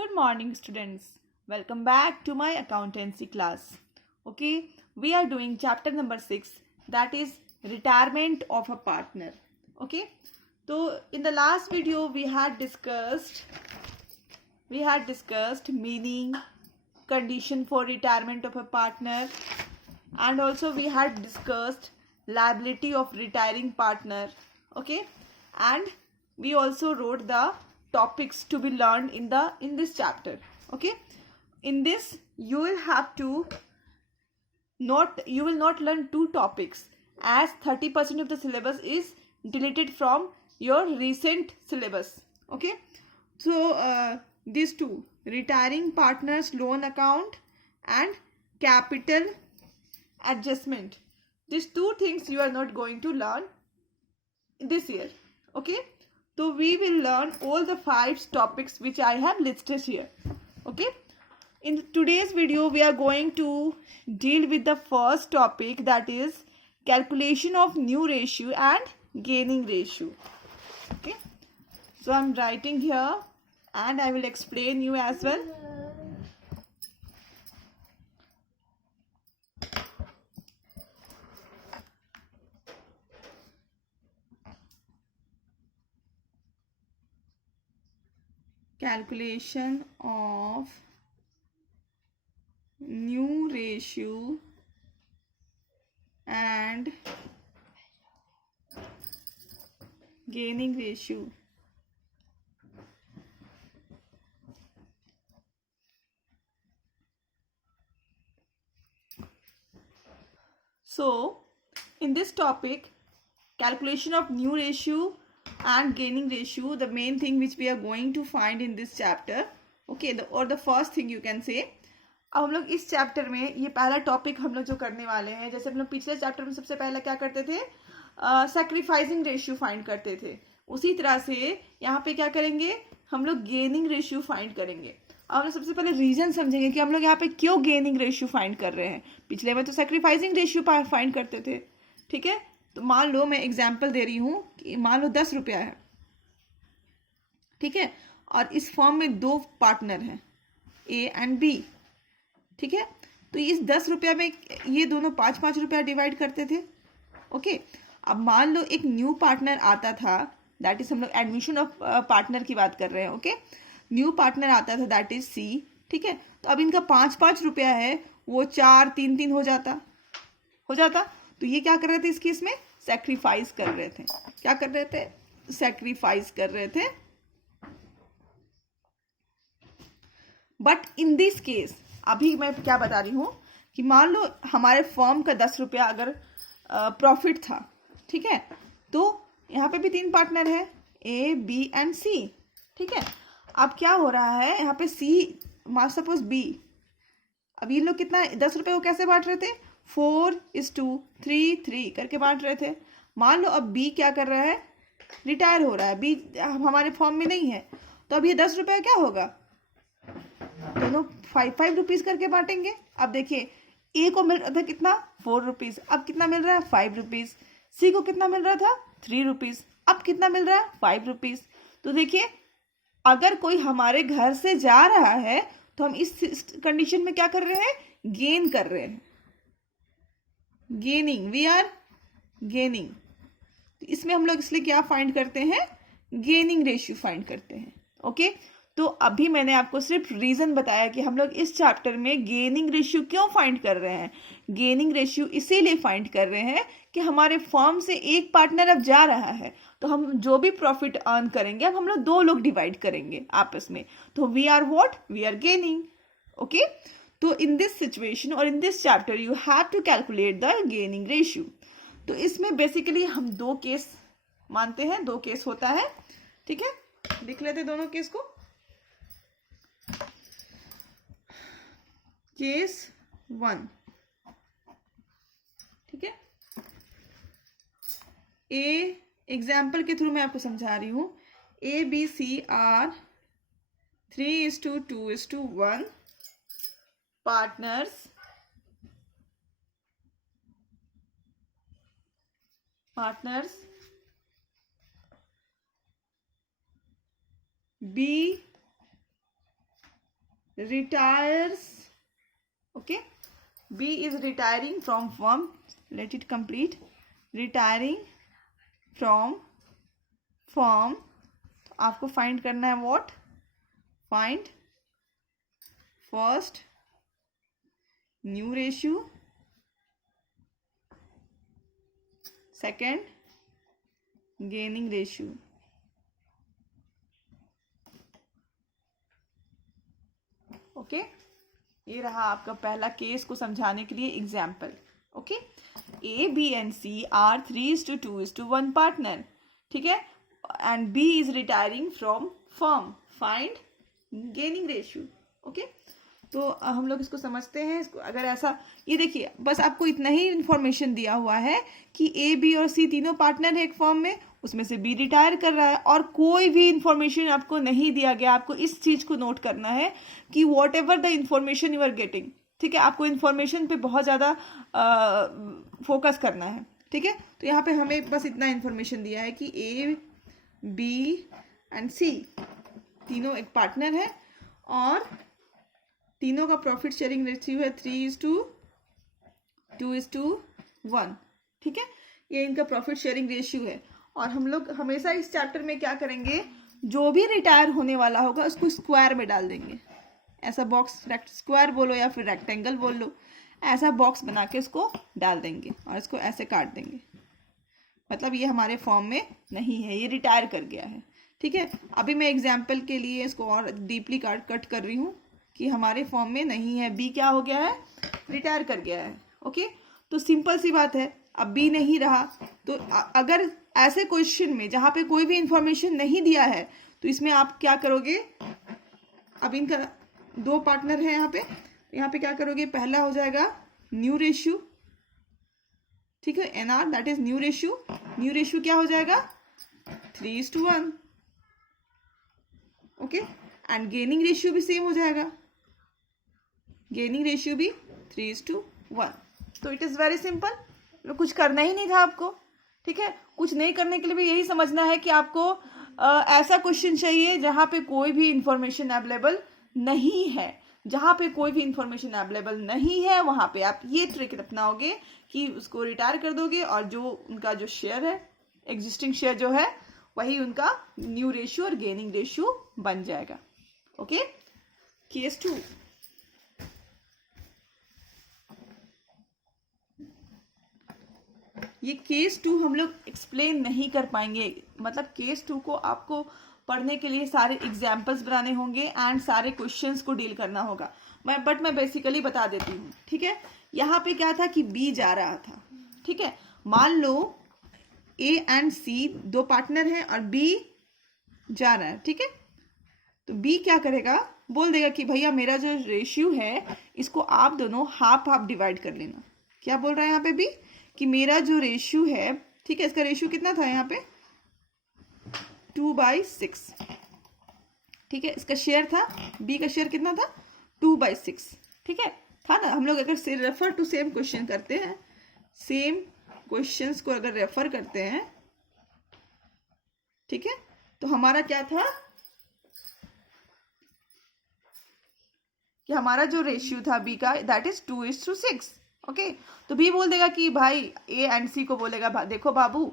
Good morning, students. Welcome back to my accountancy class. Okay, we are doing chapter number 6, that is retirement of a partner. Okay, so in the last video we had discussed meaning, condition for retirement of a partner, and also we had discussed liability of retiring partner. Okay, and we also wrote the topics to be learned in this chapter. Okay, in this you will not learn two topics, as 30% of the syllabus is deleted from your recent syllabus. Okay, so these two, retiring partners loan account and capital adjustment, these two things you are not going to learn this year. Okay, so we will learn all the 5 topics which I have listed here. Okay, in today's video we are going to deal with the first topic, that is calculation of new ratio and gaining ratio. Okay, so I'm writing here and I will explain you as well. Calculation of new ratio and gaining ratio. So in this topic, calculation of new ratio and gaining ratio, the main thing which we are going to find in this chapter. Okay, the first thing you can say. अब हम लोग इस chapter में ये पहला topic हम लोग जो करने वाले हैं, जैसे हम लोग पिछले चैप्टर में सबसे पहले क्या करते थे, सैक्रिफाइसिंग रेशियो फाइंड करते थे, उसी तरह से यहाँ पे क्या करेंगे, हम लोग गेनिंग रेशियो फाइंड करेंगे. अब हम लोग सबसे पहले रीजन समझेंगे कि हम लोग यहाँ पे क्यों गेनिंग रेशियो फाइंड कर रहे हैं. पिछले में तो सैक्रिफाइसिंग रेशियो फाइंड करते थे. ठीक है, तो मान लो मैं एग्जाम्पल दे रही हूँ कि मान लो 10 रुपया है. ठीक है, और इस फॉर्म में 2 पार्टनर हैं, ए एंड बी. ठीक है, तो इस 10 रुपया में ये दोनों 5-5 रुपया डिवाइड करते थे. ओके, अब मान लो एक न्यू पार्टनर आता था, दैट इज हम लोग एडमिशन ऑफ पार्टनर की बात कर रहे हैं. ओके, न्यू पार्टनर आता था, दैट इज सी. ठीक है, तो अब इनका 5-5 रुपया है, वो 4-3-3 हो जाता. तो ये क्या कर रहे थे, इसकी इसमें सैक्रिफाइस कर रहे थे. क्या कर रहे थे, सैक्रिफाइस कर रहे थे. बट इन दिस केस अभी मैं क्या बता रही हूं कि मान लो हमारे फर्म का 10 रुपया अगर प्रॉफिट था. ठीक है, तो यहाँ पे भी 3 पार्टनर है, ए बी एंड सी. ठीक है, अब क्या हो रहा है, यहाँ पे सी सपोज बी, अब ये लोग कितना 10 रुपये को कैसे बांट रहे थे, 4:3 करके बांट रहे थे. मान लो अब बी क्या कर रहा है, रिटायर हो रहा है. बी हमारे फॉर्म में नहीं है, तो अब ये 10 रुपये क्या होगा, दोनों 5 रुपीज करके बांटेंगे. अब देखिए, ए को मिल रहा था कितना, 4 रुपीज, अब कितना मिल रहा है, 5 रुपीज. सी को कितना मिल रहा था, 3 रुपीज, अब कितना मिल रहा है, 5 रुपीज. तो देखिए, अगर कोई हमारे घर से जा रहा है तो हम इस कंडीशन में क्या कर रहे हैं, गेन कर रहे हैं. Gaining, we are gaining. इसमें हम लोग इसलिए क्या फाइंड करते हैं, गेनिंग रेशियो फाइंड करते हैं. ओके, तो अभी मैंने आपको सिर्फ रीजन बताया कि हम लोग इस चैप्टर में गेनिंग रेशियो क्यों फाइंड कर रहे हैं. गेनिंग रेशियो इसीलिए फाइंड कर रहे हैं कि हमारे फर्म से एक पार्टनर अब जा रहा है, तो हम जो भी प्रॉफिट अर्न करेंगे अब हम लोग 2 लोग डिवाइड करेंगे आपस में, तो we are what, we are gaining. Okay, तो इन दिस सिचुएशन और in this chapter you have to calculate the gaining ratio. तो इसमें बेसिकली हम 2 केस मानते हैं, 2 केस होता है. ठीक है, लिख लेते दोनों केस को. केस 1, ठीक है, ए एग्जाम्पल के थ्रू मैं आपको समझा रही हूं. A B C are 3:2:1 partners. B retires. Okay, B is retiring from firm. Let it complete. Retiring from firm. आपको फाइंड करना है what? Find first new ratio, second gaining ratio. Okay, ये रहा आपका पहला केस को समझाने के लिए example. Okay, A B and C are 3:2:1 partner. ठीक है, and B is retiring from firm. Find gaining ratio. Okay, तो हम लोग इसको समझते हैं. इसको अगर ऐसा, ये देखिए बस आपको इतना ही इंफॉर्मेशन दिया हुआ है कि ए बी और सी तीनों पार्टनर है एक फर्म में, उसमें से बी रिटायर कर रहा है और कोई भी इंफॉर्मेशन आपको नहीं दिया गया. आपको इस चीज को नोट करना है कि whatever the information you are getting, ठीक है, आपको इंफॉर्मेशन पे बहुत ज़्यादा फोकस करना है. ठीक है, तो यहाँ पे हमें बस इतना इंफॉर्मेशन दिया है कि ए बी एंड सी तीनों एक पार्टनर है और तीनों का प्रॉफिट शेयरिंग रेशियो है 3:2:1. ठीक है, ये इनका प्रॉफिट शेयरिंग रेशियो है. और हम लोग हमेशा इस चैप्टर में क्या करेंगे, जो भी रिटायर होने वाला होगा उसको स्क्वायर में डाल देंगे. ऐसा बॉक्स, स्क्वायर बोलो या फिर रेक्टेंगल बोल लो, ऐसा बॉक्स बना के उसको डाल देंगे और इसको ऐसे काट देंगे. मतलब ये हमारे फॉर्म में नहीं है, ये रिटायर कर गया है. ठीक है, अभी मैं एग्जाम्पल के लिए इसको और डीपली कट कर रही हूँ कि हमारे फॉर्म में नहीं है. बी क्या हो गया है, रिटायर कर गया है. ओके, तो सिंपल सी बात है, अब बी नहीं रहा. तो अगर ऐसे क्वेश्चन में जहाँ पे कोई भी इंफॉर्मेशन नहीं दिया है तो इसमें आप क्या करोगे, अब इनका दो पार्टनर है यहाँ पे क्या करोगे, पहला हो जाएगा न्यू रेशियो. ठीक है, NR that is new ratio. New ratio क्या हो जाएगा 3:1. ओके, एंड गेनिंग रेशियो भी सेम हो जाएगा, गेनिंग रेशियो भी 3:1. तो इट इज वेरी सिंपल, कुछ करना ही नहीं था आपको. ठीक है, कुछ नहीं करने के लिए भी यही समझना है कि आपको ऐसा क्वेश्चन चाहिए जहां पे कोई भी इंफॉर्मेशन अवेलेबल नहीं है. जहां पे कोई भी इंफॉर्मेशन अवेलेबल नहीं है वहां पे आप ये ट्रिक अपनाओगे कि उसको रिटायर कर दोगे और जो उनका जो शेयर है, एग्जिस्टिंग शेयर जो है, वही उनका न्यू रेशियो और गेनिंग रेशियो बन जाएगा. Okay, case 2. ये केस 2 हम लोग एक्सप्लेन नहीं कर पाएंगे. मतलब केस 2 को आपको पढ़ने के लिए सारे एग्जाम्पल्स बनाने होंगे एंड सारे क्वेश्चंस को डील करना होगा. मैं बेसिकली बता देती हूँ. ठीक है, यहाँ पे क्या था कि बी जा रहा था. ठीक है, मान लो ए एंड सी दो पार्टनर हैं और बी जा रहा है. ठीक है, तो बी क्या करेगा, बोल देगा कि भैया मेरा जो रेशियो है इसको आप दोनों हाफ हाफ डिवाइड कर लेना. क्या बोल रहा है यहाँ पे बी कि मेरा जो रेशियो है, ठीक है, इसका रेशियो कितना था यहाँ पे 2/6. ठीक है, इसका शेयर था, बी का शेयर कितना था 2/6. ठीक है, था ना. हम लोग अगर रेफर टू सेम क्वेश्चन करते हैं, सेम क्वेश्चंस को अगर रेफर करते हैं, ठीक है, तो हमारा क्या था कि हमारा जो रेशियो था बी का दैट इज 2:6. ओके, तो बी बोल देगा कि भाई ए एंड सी को बोलेगा देखो बाबू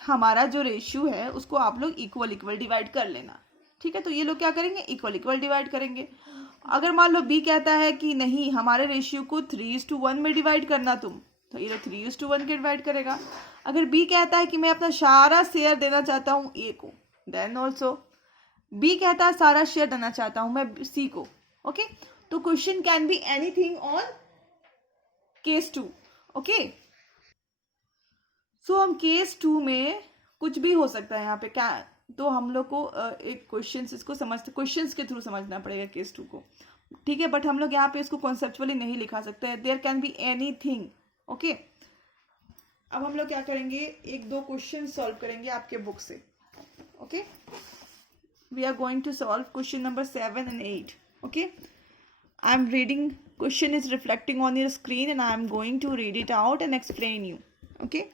हमारा जो रेशियो है उसको आप लोग इक्वल इक्वल डिवाइड कर लेना. ठीक है, तो ये लोग क्या करेंगे, इक्वल इक्वल डिवाइड करेंगे. अगर मान लो बी कहता है कि नहीं हमारे रेशियो को 3:1 में डिवाइड करना तुम, तो ये लोग 3:1 के डिवाइड करेगा. अगर बी कहता है कि मैं अपना सारा शेयर देना चाहता हूँ ए को, देन ऑल्सो बी कहता है सारा शेयर देना चाहता हूँ मैं सी को. ओके, तो question can be anything on case 2. Okay, so हम केस 2 में कुछ भी हो सकता है यहाँ पे क्या, तो हम लोग को एक क्वेश्चन इसको समझते क्वेश्चंस के थ्रू समझना पड़ेगा केस 2 को. ठीक है, बट हम लोग यहाँ पे इसको कॉन्सेप्चुअली नहीं लिखा सकते. There can be anything. Okay, अब हम लोग क्या करेंगे, एक दो क्वेश्चन सॉल्व करेंगे आपके बुक से. Okay, we are going to solve question number 7 and 8. ओके, I am reading, question is reflecting on your screen and I am going to read it out and explain you. Okay,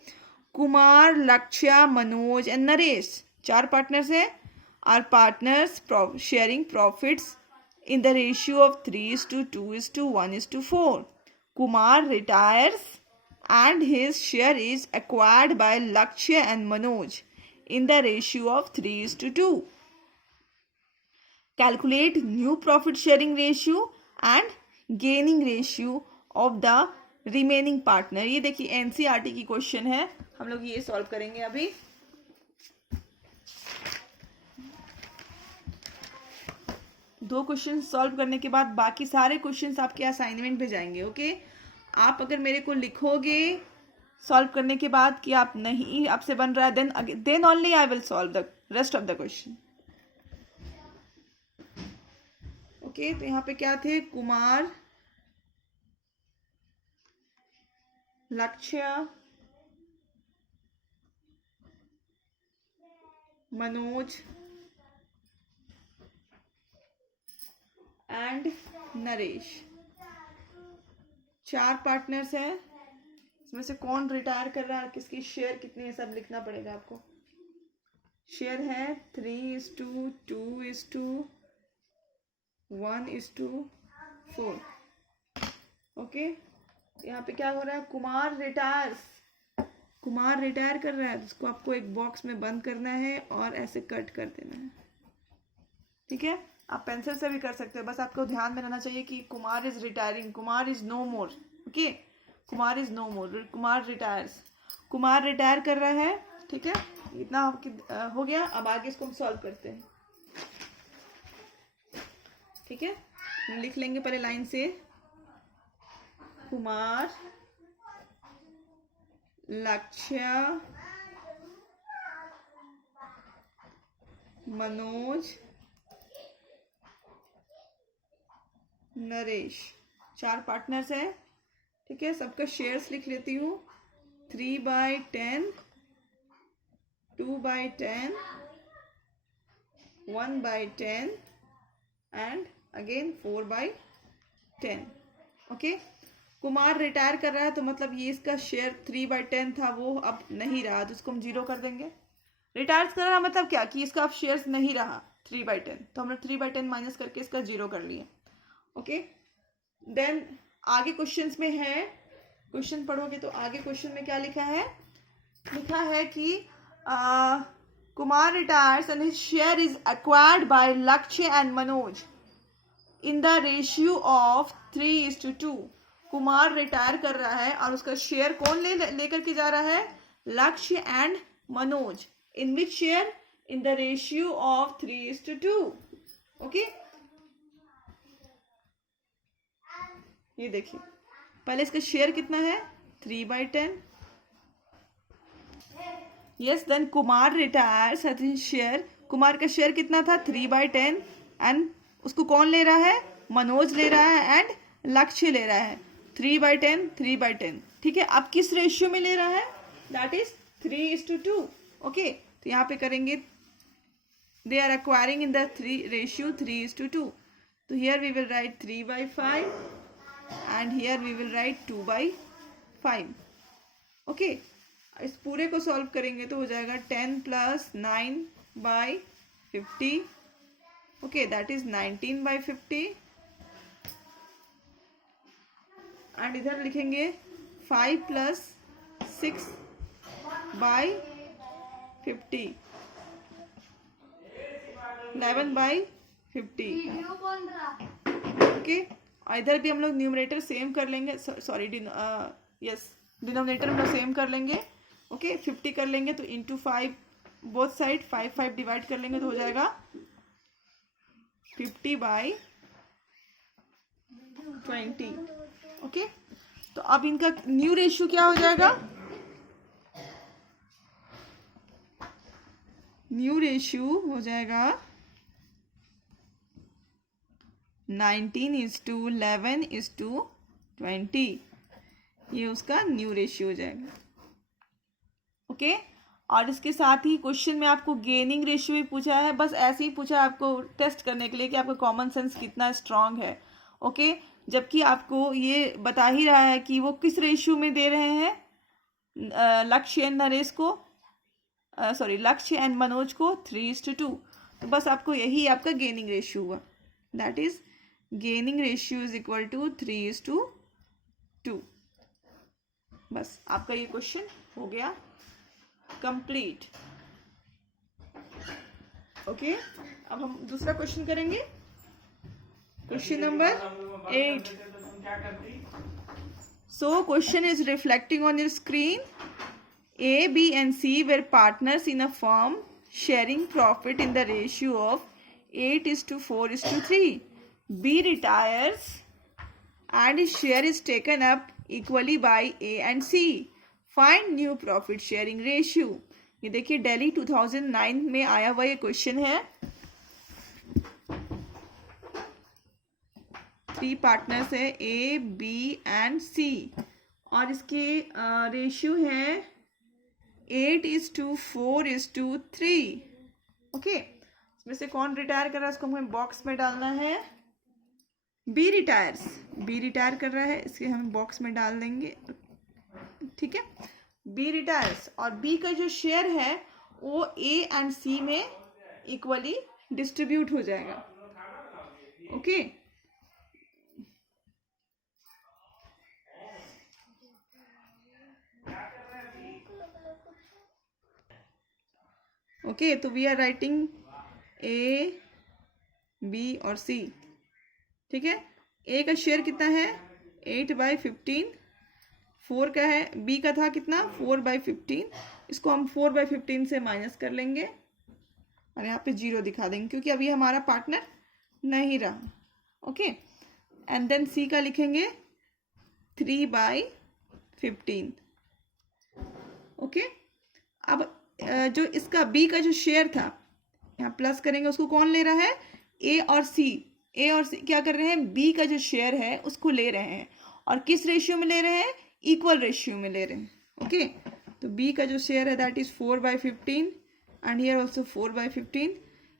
Kumar, Lakshya, Manoj and Naresh, 4 partners हैं, are partners sharing profits in the ratio of 3:2:1:4. Kumar retires and his share is acquired by Lakshya and Manoj in the ratio of 3:2. Calculate new profit sharing ratio and gaining ratio of the remaining partner. ये देखिए NCERT की question है, हम लोग ये solve करेंगे अभी. दो क्वेश्चन सॉल्व करने के बाद बाकी सारे क्वेश्चंस आपके असाइनमेंट पे जाएंगे. ओके आप अगर मेरे को लिखोगे सॉल्व करने के बाद कि आप नहीं आपसे बन रहा है, then only I will solve the rest of the question. Okay तो यहाँ पे क्या थे? कुमार, लक्ष्य, मनोज एंड नरेश. 4 पार्टनर्स हैं. इसमें से कौन रिटायर कर रहा है, किसकी शेयर कितनी है, सब लिखना पड़ेगा आपको. शेयर है 3:2:1:4. ओके यहाँ पे क्या हो रहा है? कुमार रिटायर कर रहा है, उसको आपको एक बॉक्स में बंद करना है और ऐसे कट कर देना है. ठीक है, आप पेंसिल से भी कर सकते हो, बस आपको ध्यान में रहना चाहिए कि Kumar is retiring, Kumar is no more. Okay Kumar is no more, Kumar retires. Kumar retire कर रहा है. ठीक है इतना हो गया. अब आगे इसको हम सॉल्व करते हैं. ठीक है लिख लेंगे पहले लाइन से. कुमार, लक्ष्य, मनोज, नरेश. 4 पार्टनर्स है. ठीक है सबका शेयर्स लिख लेती हूँ. 3/10, 2/10, 1/10 and again 4/10. Okay Kumar retire कर रहा है तो मतलब ये इसका शेयर 3/10 था, वो अब नहीं रहा, तो इसको हम 0 कर देंगे. रिटायर कर रहा मतलब क्या कि इसका अब शेयर्स नहीं रहा 3/10, तो हमने 3/10 माइनस करके इसका 0 कर लिया. ओके देन आगे क्वेश्चंस में है, क्वेश्चन पढ़ोगे तो आगे क्वेश्चन में क्या लिखा है? लिखा है कि Kumar retires and his share is acquired by Lakshya and Manoj in the ratio of 3:2. Kumar retire कर रहा है और उसका शेयर कौन लेकर के जा रहा है? Lakshya and Manoj. In which share? In the ratio of 3:2. Okay ये देखिए पहले इसका शेयर कितना है? 3/10. Yes then Kumar retires his share. Kumar का शेयर कितना था? 3/10 एंड उसको कौन ले रहा है? मनोज ले रहा है एंड लक्ष्य ले रहा है. 3/10 3/10. ठीक है अब किस रेशियो में ले रहा है? That is 3:2. ओके तो यहाँ पे करेंगे they are acquiring in the ratio 3:2. तो here we will write 3/5 and here we will write 2/5. Okay इस पूरे को सॉल्व करेंगे तो हो जाएगा 10 + 9/50. ओके दैट इज 19/50 एंड इधर लिखेंगे 5 + 6/50 11/50. ओके और इधर भी हम लोग न्यूमरेटर सेम कर लेंगे, सॉरी डिनोमिनेटर हम लोग सेम कर लेंगे. ओके 50 कर लेंगे तो इंटू 5 बोथ साइड 5 डिवाइड कर लेंगे तो हो जाएगा 50/20. ओके तो अब इनका न्यू रेशियो क्या हो जाएगा? न्यू रेशियो हो जाएगा 19:11:20. ये उसका न्यू रेशियो हो जाएगा. ओके और इसके साथ ही क्वेश्चन में आपको गेनिंग रेशियो भी पूछा है, बस ऐसे ही पूछा है आपको टेस्ट करने के लिए कि आपका कॉमन सेंस कितना स्ट्रांग है. ओके जबकि आपको ये बता ही रहा है कि वो किस रेशियो में दे रहे हैं, लक्ष्य एंड नरेश को, सॉरी लक्ष्य एंड मनोज को 3:2. तो बस आपको यही आपका गेनिंग रेशियो हुआ, that is gaining ratio is equal to 3:2। बस आपका ये क्वेश्चन हो गया कंप्लीट। ओके, अब हम दूसरा क्वेश्चन करेंगे, question number 8। So question is reflecting on your screen. A, B and C were partners in a firm sharing profit in the ratio of 8:4:3. B retires and his share is taken up equally by A and C. Find new profit sharing ratio. ये देखिए दिल्ली 2009 में आया हुआ ये question है। 3 partners है A, B and C और इसके रेशियो है 8:4:3। ओके, इसमें से कौन रिटायर कर रहा है, इसको हमें बॉक्स में डालना है। बी रिटायर्स, बी रिटायर कर रहा है, इसके हम बॉक्स में डाल देंगे। ठीक है, बी रिटायर्स और बी का जो शेयर है वो ए एंड सी में इक्वली डिस्ट्रीब्यूट हो जाएगा। ओके, ओके, तो we are writing A, B और सी। ठीक है, ए का शेयर कितना है 8/15, 4 का है, बी का था कितना 4/15, इसको हम 4/15 से माइनस कर लेंगे और यहाँ पे 0 दिखा देंगे क्योंकि अभी हमारा पार्टनर नहीं रहा। ओके, एंड देन सी का लिखेंगे 3/15। ओके, अब जो इसका बी का जो शेयर था यहाँ प्लस करेंगे, उसको कौन ले रहा है, ए और सी। ए और सी क्या कर रहे हैं, बी का जो शेयर है उसको ले रहे हैं और किस रेशियो में ले रहे हैं, इक्वल रेशियो में ले रहे हैं। ओके, तो बी का जो शेयर है that is 4/15 and here also 4/15।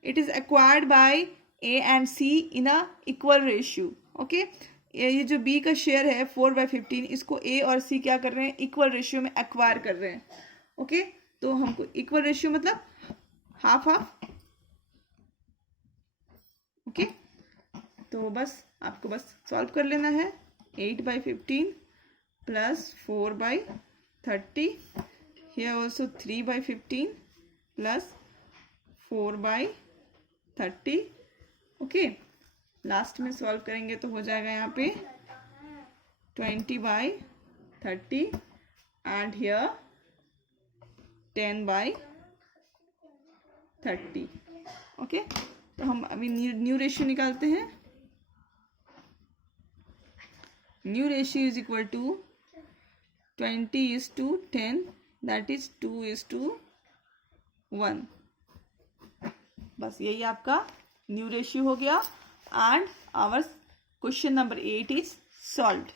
It is acquired by A and C in a equal ratio. Okay, ये जो बी का शेयर है 4/15, इसको ए और सी क्या कर रहे हैं, इक्वल रेशियो में एक्वायर कर रहे हैं। ओके, तो हमको इक्वल रेशियो मतलब हाफ हाफ। ओके, तो बस आपको बस सॉल्व कर लेना है। 8/15 plus 4/30, here also 3/15 plus 4/30। Okay, last में सॉल्व करेंगे तो हो जाएगा यहाँ पे 20/30 एंड हियर 10/30। ओके, तो हम अभी न्यू रेशियो निकालते हैं। New ratio is equal to 20:10, that is 2:1। बस यही आपका न्यू रेशियो हो गया and our question number 8 is solved.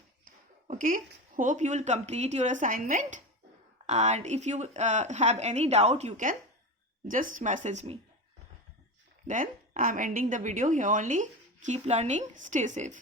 Okay, hope you will complete your assignment and if you have any doubt you can just message me. Then I am ending the video here only. Keep learning, stay safe.